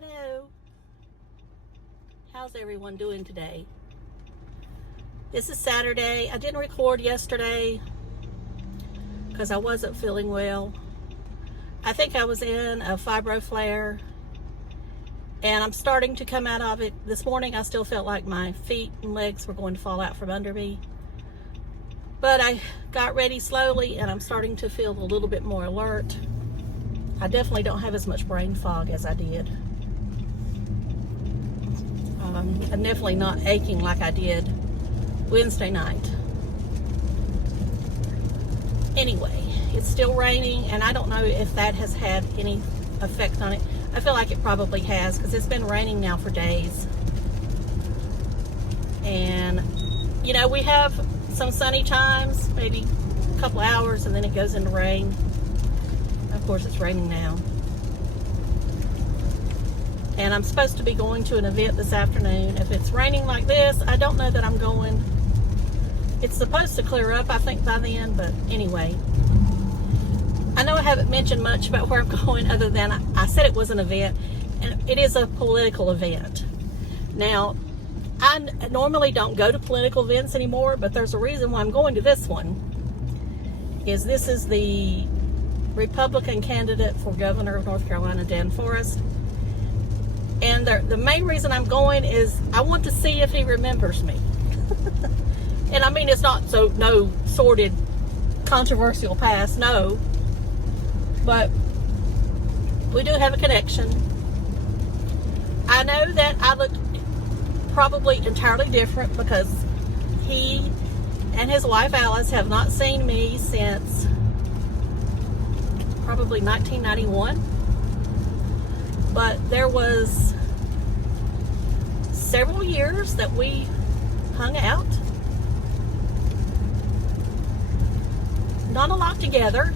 Hello. How's everyone doing today? This is Saturday. I didn't record yesterday because I wasn't feeling well. I think I was in a fibro flare and I'm starting to come out of it. This morning I still felt like my feet and legs were going to fall out from under me. But I got ready slowly and I'm starting to feel a little bit more alert. I definitely don't have as much brain fog as I did. I'm definitely not aching like I did Wednesday night. Anyway, it's still raining and I don't know if that has had any effect on it. I feel like it probably has because it's been raining now for days. And, you know, we have some sunny times, maybe a couple hours, and then it goes into rain. Of course, it's raining now. And I'm supposed to be going to an event this afternoon. If it's raining like this, I don't know that I'm going. It's supposed to clear up, I think, by then, but anyway. I know I haven't mentioned much about where I'm going other than I said it was an event, and it is a political event. Now, I normally don't go to political events anymore, but there's a reason why I'm going to this one. This is the Republican candidate for governor of North Carolina, Dan Forrest. And the main reason I'm going is I want to see if he remembers me. And I mean, it's not no sordid, controversial past, no. But we do have a connection. I know that I look probably entirely different because he and his wife Alice have not seen me since probably 1991. But there was several years that we hung out. Not a lot together.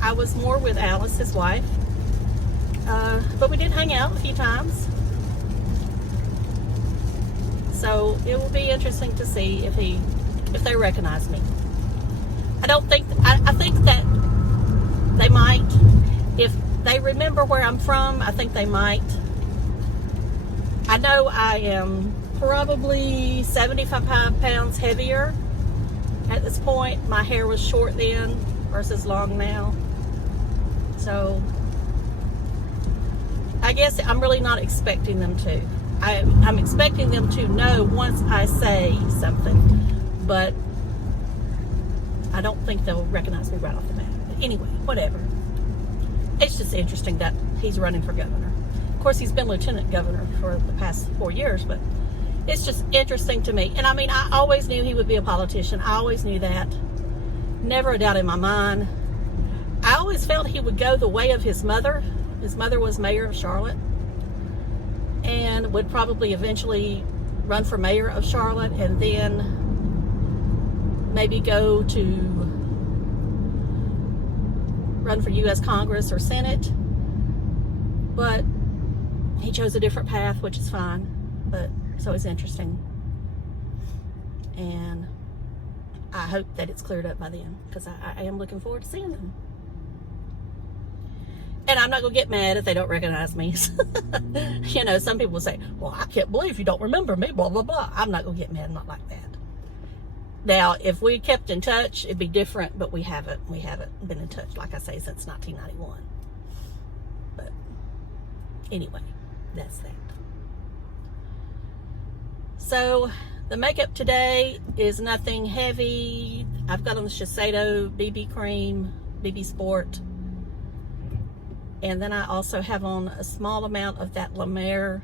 I was more with Alice, his wife. But we did hang out a few times. So it will be interesting to see if they recognize me. I think that they might. If they remember where I'm from, I think they might. I know I am probably 75 pounds heavier at this point. My hair was short then versus long now. So I guess I'm really not expecting them to. I'm expecting them to know once I say something, but I don't think they'll recognize me right off the bat. But anyway, whatever. It's just interesting that he's running for governor. Of course, he's been lieutenant governor for the past 4 years, but it's just interesting to me. And I mean, I always knew he would be a politician. I always knew that. Never a doubt in my mind. I always felt he would go the way of his mother. His mother was mayor of Charlotte and would probably eventually run for mayor of Charlotte and then maybe go to run for U.S. Congress or Senate. But he chose a different path, which is fine. But so it's interesting. And I hope that it's cleared up by then because I am looking forward to seeing them. And I'm not going to get mad if they don't recognize me. You know, some people say, well, I can't believe you don't remember me, blah, blah, blah. I'm not going to get mad, not like that. Now, if we kept in touch, it'd be different, but we haven't. We haven't been in touch, like I say, since 1991. But anyway, that's that. So the makeup today is nothing heavy. I've got on the Shiseido BB cream, BB Sport. And then I also have on a small amount of that La Mer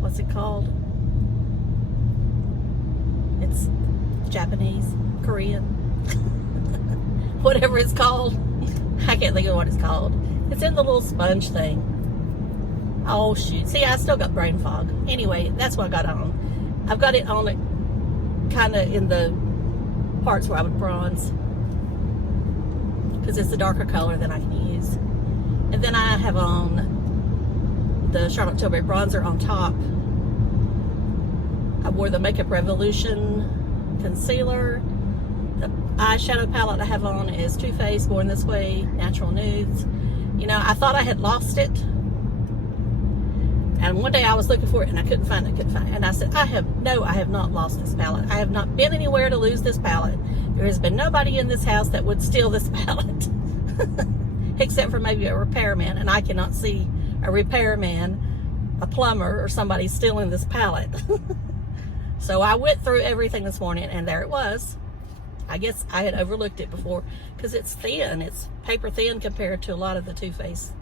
what's it called? It's Japanese, Korean, whatever it's called. I can't think of what it's called. It's in the little sponge thing. Oh shoot, see, I still got brain fog. Anyway, that's what I got on. I've got it on it kind of in the parts where I would bronze because it's a darker color than I can use. And then I have on the Charlotte Tilbury bronzer on top. I wore the Makeup Revolution concealer The eyeshadow palette I have on is TooFaced Born This Way Natural Nudes. You know, I thought I had lost it. And one day I was looking for it and I couldn't find it, And I said, I have not lost this palette. I have not been anywhere to lose this palette. There has been nobody in this house that would steal this palette. Except for maybe a repairman. And I cannot see a repairman, a plumber, or somebody stealing this palette. So I went through everything this morning and there it was. I guess I had overlooked it before because it's thin. It's paper thin compared to a lot of the TooFaced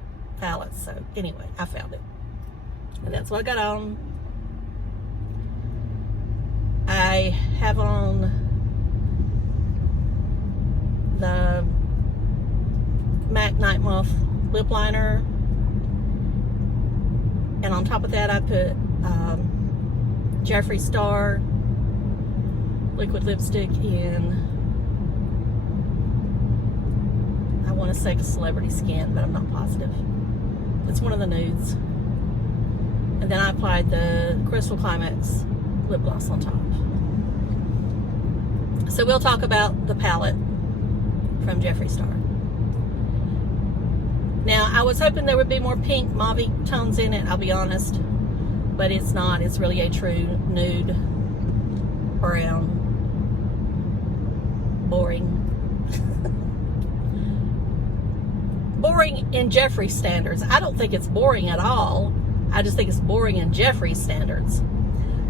palettes. So anyway, I found it. And that's what I got on. I have on the MAC Nightmoth lip liner. And on top of that, I put Jeffree Star liquid lipstick in, I want to say Celebrity Skin, but I'm not positive. It's one of the nudes. And then I applied the Crystal Climax lip gloss on top. So we'll talk about the palette from Jeffree Star. Now, I was hoping there would be more pink, mauve tones in it, I'll be honest. But it's not. It's really a true nude brown. Boring. Boring in Jeffree standards. I don't think it's boring at all. I just think it's boring in Jeffree standards.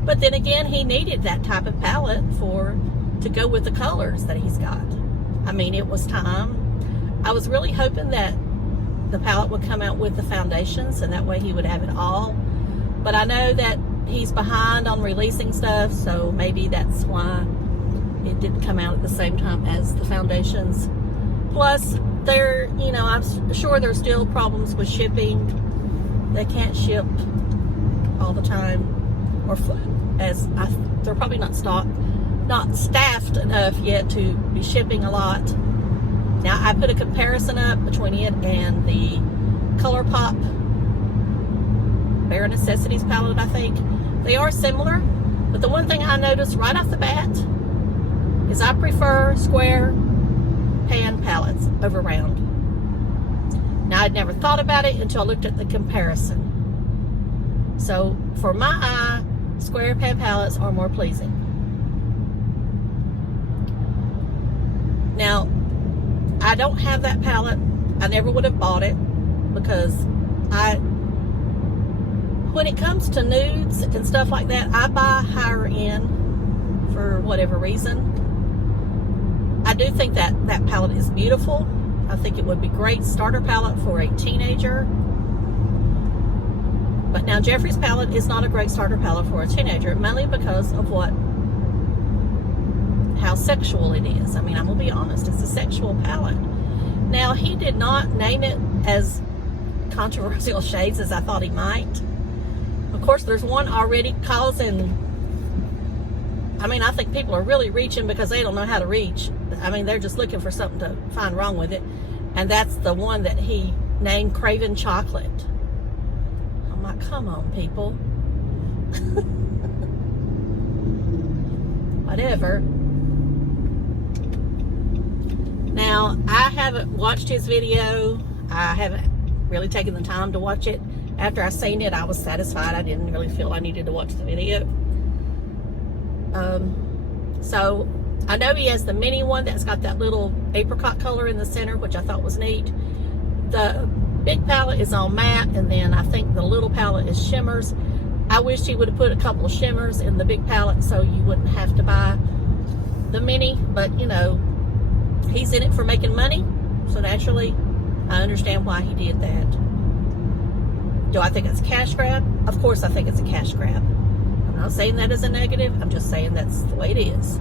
But then again, he needed that type of palette to go with the colors that he's got. I mean, it was time. I was really hoping that the palette would come out with the foundations, and that way he would have it all. But I know that he's behind on releasing stuff, so maybe that's why it didn't come out at the same time as the foundations. Plus, I'm sure there's still problems with shipping. They can't ship all the time, or they're probably not staffed enough yet to be shipping a lot. Now, I put a comparison up between it and the ColourPop Bare Necessities palette, I think. They are similar, but the one thing I noticed right off the bat is I prefer square pan palettes over round. Now, I'd never thought about it until I looked at the comparison. So, for my eye, square pan palettes are more pleasing. Now, I don't have that palette. I never would have bought it because when it comes to nudes and stuff like that, I buy higher end for whatever reason. I do think that palette is beautiful. I think it would be great starter palette for a teenager. But now Jeffree's palette is not a great starter palette for a teenager, mainly because of how sexual it is. I mean, I'm gonna be honest, it's a sexual palette. Now, he did not name it as controversial shades as I thought he might. Of course, there's one already causing, I think people are really reaching because they don't know how to reach. I mean, they're just looking for something to find wrong with it. And that's the one that he named Craven Chocolate. I'm like, come on, people. Whatever. Now, I haven't watched his video. I haven't really taken the time to watch it. After I seen it, I was satisfied. I didn't really feel I needed to watch the video. So, I know he has the mini one that's got that little apricot color in the center, which I thought was neat. The big palette is on matte, and then I think the little palette is shimmers. I wish he would have put a couple of shimmers in the big palette so you wouldn't have to buy the mini, but he's in it for making money, so naturally I understand why he did that. Do I think it's a cash grab? Of course I think it's a cash grab. I'm not saying that as a negative, I'm just saying that's the way it is.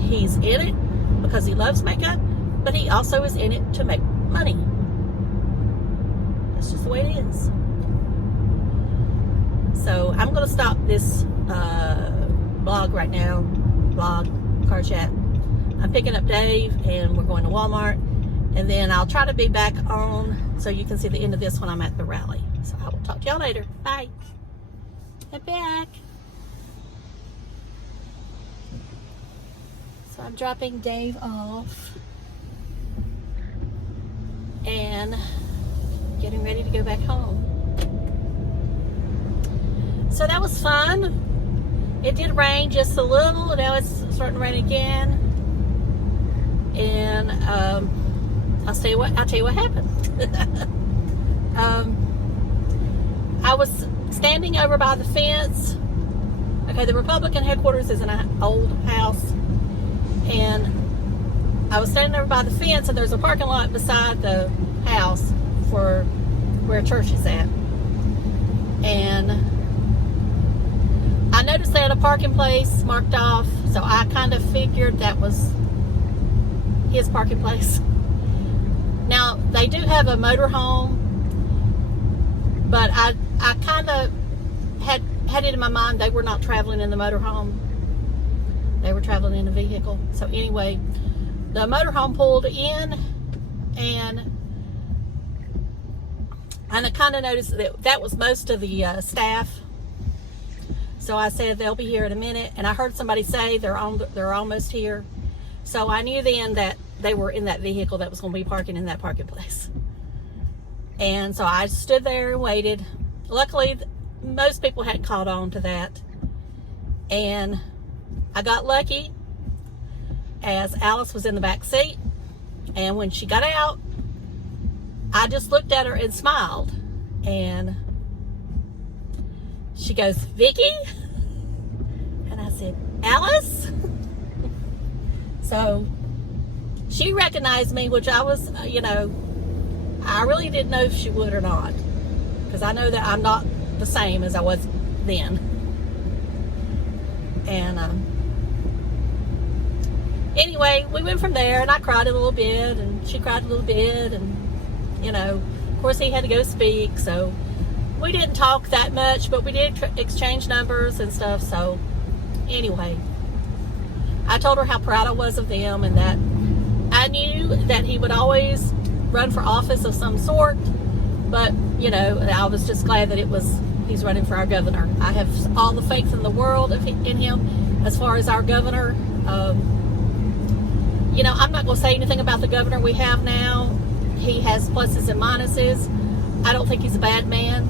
He's in it because he loves makeup, but he also is in it to make money. That's just the way it is. So I'm going to stop this vlog right now. Car chat. I'm picking up Dave and we're going to Walmart. And then I'll try to be back on so you can see the end of this when I'm at the rally. So I will talk to y'all later. Bye. I'm back. So I'm dropping Dave off and getting ready to go back home. So that was fun. It did rain just a little. Now it's starting to rain again. And I'll tell you what happened. I was standing over by the fence. Okay, the Republican headquarters is in an old house, and I was standing over by the fence, and there's a parking lot beside the house for where church is at. And I noticed they had a parking place marked off, so I kind of figured that was his parking place. Now, they do have a motorhome, but I kind of had it in my mind they were not traveling in the motorhome. They were traveling in a vehicle. So anyway, the motorhome pulled in, and I kind of noticed that was most of the staff. So I said they'll be here in a minute, and I heard somebody say they're almost here. So I knew then that they were in that vehicle that was going to be parking in that parking place. And so I stood there and waited. Luckily, most people hadn't caught on to that. And I got lucky as Alice was in the back seat. And when she got out, I just looked at her and smiled. And she goes, "Vicky?" And I said, "Alice?" So she recognized me, which I was, I really didn't know if she would or not, because I know that I'm not the same as I was then. And anyway, we went from there, and I cried a little bit, and she cried a little bit, and of course he had to go speak, so we didn't talk that much, but we did exchange numbers and stuff. So anyway, I told her how proud I was of them, and that I knew that he would always run for office of some sort, but I was just glad that he's running for our governor. I have all the faith in the world in him as far as our governor. I'm not going to say anything about the governor we have now. He has pluses and minuses. I don't think he's a bad man,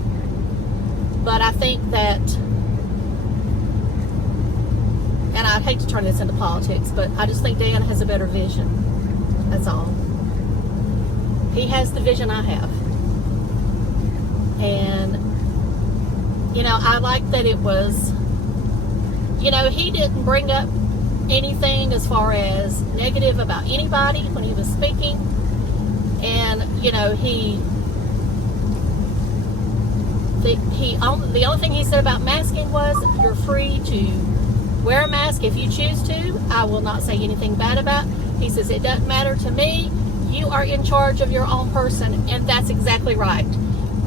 but I think that, and I'd hate to turn this into politics, but I just think Dan has a better vision. That's all. He has the vision I have. And, I like that it was, he didn't bring up anything as far as negative about anybody when he was speaking. And, the only thing he said about masking was, you're free to wear a mask if you choose to. I will not say anything bad about it. He says, it doesn't matter to me. You are in charge of your own person. And that's exactly right.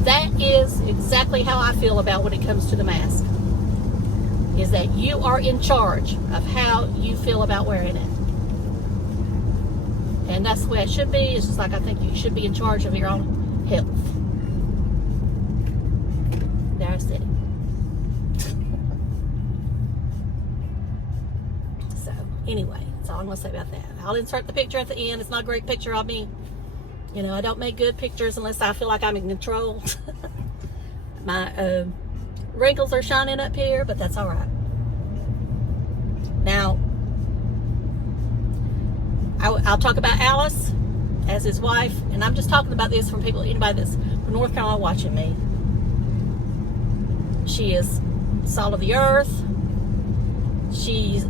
That is exactly how I feel about when it comes to the mask. Is that you are in charge of how you feel about wearing it. And that's the way it should be. It's just like I think you should be in charge of your own health. There I said it. So, anyway, that's all I'm going to say about that. I'll insert the picture at the end. It's not a great picture of me. I don't make good pictures unless I feel like I'm in control. My wrinkles are shining up here, but that's all right. Now, I'll talk about Alice as his wife, and I'm just talking about this from anybody that's from North Carolina watching me. She is salt of the earth. She's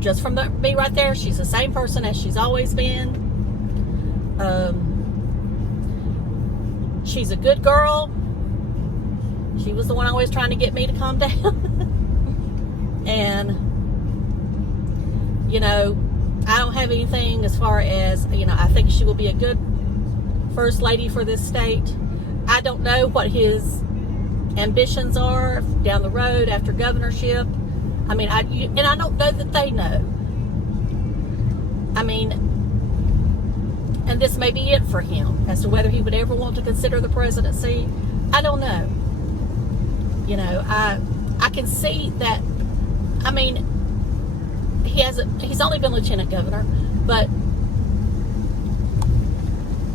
just from me right there, she's the same person as she's always been. She's a good girl. She was the one always trying to get me to calm down. And, I don't have anything as far as, I think she will be a good first lady for this state. I don't know what his ambitions are down the road after governorship. I don't know that they know. And this may be it for him as to whether he would ever want to consider the presidency. I don't know. I can see that, he's only been lieutenant governor, but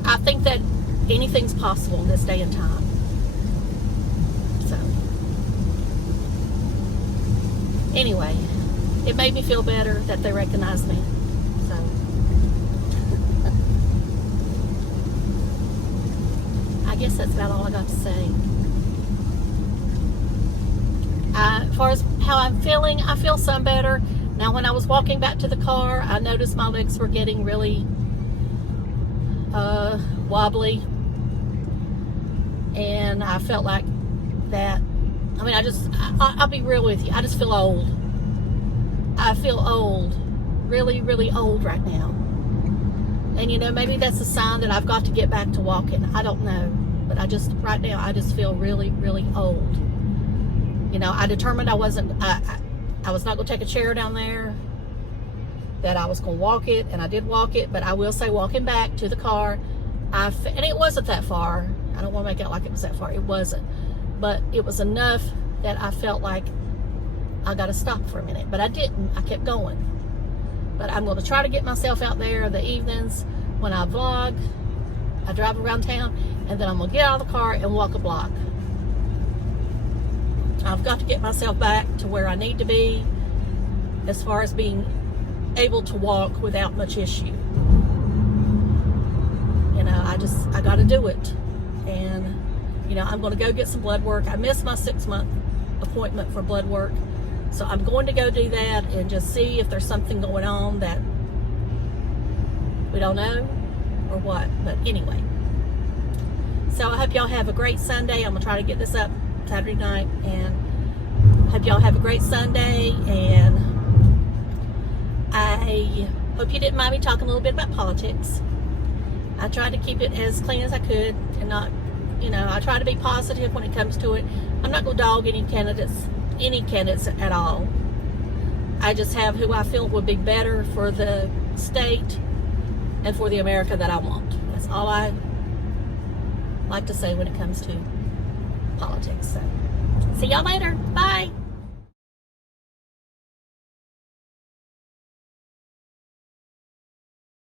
I think that anything's possible in this day and time. So, anyway, it made me feel better that they recognized me. So, I guess that's about all I got to say. As far as how I'm feeling, I feel some better. Now, when I was walking back to the car, I noticed my legs were getting really wobbly, and I felt like that. I mean, I'll be real with you, I just feel old. I feel old, really, really old right now. And you know, maybe that's a sign that I've got to get back to walking. I don't know, but right now, I just feel really, really old. You know, I determined I was not going to take a chair down there, that I was going to walk it, and I did walk it. But I will say, walking back to the car, and it wasn't that far. I don't want to make it like it was that far. It wasn't. But it was enough that I felt like I got to stop for a minute. But I didn't. I kept going. But I'm going to try to get myself out there the evenings when I vlog. I drive around town, and then I'm going to get out of the car and walk a block. I've got to get myself back to where I need to be as far as being able to walk without much issue. You know, I got to do it. And, you know, I'm going to go get some blood work. I missed my 6-month appointment for blood work. So I'm going to go do that and just see if there's something going on that we don't know or what. But anyway. So I hope y'all have a great Sunday. I'm going to try to get this up Saturday night, and hope y'all have a great Sunday. And I hope you didn't mind me talking a little bit about politics. I tried to keep it as clean as I could, and not, you know, I try to be positive when it comes to it. I'm not going to dog any candidates at all. I just have who I feel would be better for the state and for the America that I want. That's all I like to say when it comes to politics. So, see y'all later. Bye.